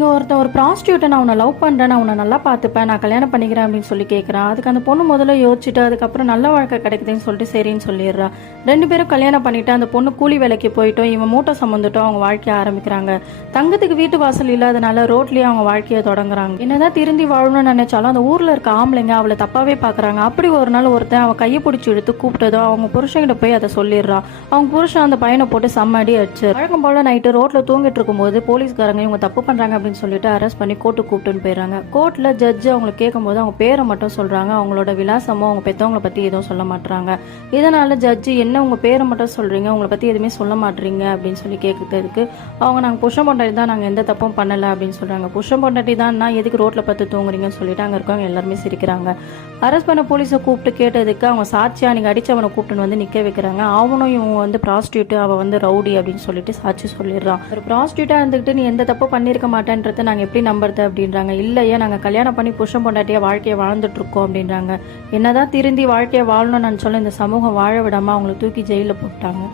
இங்கே ஒருத்தன் ஒரு ப்ராஸ்டியூட்டை நான் உன்னை லவ் பண்ணுறேன், நான் உன்னை நல்லா பார்த்துப்பேன், நான் கல்யாணம் பண்ணிக்கிறேன் அப்படின்னு சொல்லி கேட்குறான். அதுக்கு அந்த பொண்ணு முதல்ல யோசிச்சுட்டு அதுக்கப்புறம் நல்ல வாழ்க்கை கிடைக்குதுன்னு சொல்லிட்டு சரின்னு சொல்லிடுறா. 2 பேரும் கல்யாணம் பண்ணிட்டு அந்த பொண்ணு கூலி வேலைக்கு போயிட்டோம், இவன் மூட்டை சம்மந்துட்டோம் அவங்க வாழ்க்கையை ஆரம்பிக்கிறாங்க. தங்கத்துக்கு வீட்டு வாசல் இல்லாதனால ரோட்லேயே அவங்க வாழ்க்கையை தொடங்குறாங்க. என்னதான் திருந்தி வாழணும்னு நினைச்சாலும் அந்த ஊரில் இருக்க ஆம்பளைங்க அவளை தப்பாவே பார்க்குறாங்க. அப்படி ஒரு நாள் ஒருத்தன் அவன் கையை பிடிச்சி எடுத்து கூப்பிட்டதோ அவங்க புருஷங்கிட்ட போய் அதை சொல்லிடுறான். அவங்க புருஷன் அந்த பையனை போட்டு செம்மடி அடிச்சு. வழக்கம் போல நைட்டு ரோட்ல தூங்கிட்டு இருக்கும்போது போலீஸ்காரங்க இவங்க தப்பு பண்றாங்க அப்படின்னு சொல்லிட்டு அரெஸ்ட் பண்ணி கோர்ட்டுக்கு கூப்பிட்டுன்னு போயிடுறாங்க. கோர்ட்ல ஜட்ஜ் அவங்க கேட்கும்போது அவங்க பேரை மட்டும் சொல்றாங்க, அவங்களோட விலாசமோ அவங்க பெற்றவங்களை பத்தி எதுவும் சொல்ல மாட்டாங்க. இதனால ஜட்ஜி என்ன உங்க பேரை மட்டும் சொல்றீங்க, உங்களை பத்தி எதுவுமே சொல்ல மாட்டீங்க அப்படின்னு சொல்லி கேட்கறதுக்கு அவங்க நாங்கள் புருஷன் பொண்டாட்டி தான், நாங்கள் எந்த தப்பும் பண்ணல அப்படின்னு சொல்றாங்க. புருஷன் பொண்டாட்டி தான், நான் எதுக்கு ரோட்ல பார்த்து தூங்குறீங்கன்னு சொல்லிட்டு அங்கே இருக்கவங்க எல்லாருமே சிரிக்கிறாங்க. அரெஸ்ட் பண்ண போலீஸை கூப்பிட்டு கேட்டதுக்கு அவங்க சாட்சியா நீங்க அடிச்சவனை கூப்பிட்டு வந்து நிக்க வைக்கிறாங்க. அவனும் இவங்க வந்து ப்ராஸ்டியூட், அவ வந்து ரவுடி அப்படின்னு சொல்லிட்டு சாட்சி சொல்லிடுறான். ஒரு ப்ராஸ்டியூட்டா இருந்துகிட்டு நீ எந்த தப்பு பண்ணிருக்க மாட்டேன்றதை நாங்கள் எப்படி நம்புறது அப்படின்றாங்க. இல்லையா நாங்கள் கல்யாணம் பண்ணி புருஷன் பொண்டாட்டியா வாழ்க்கையை வாழ்ந்துட்டு இருக்கோம் அப்படின்றாங்க. என்னதான் திருந்தி வாழ்க்கையை வாழணும்னு நினைச்சாலும் இந்த சமூகம் வாழ விடாம அவங்களை தூக்கி ஜெயிலில் போட்டாங்க.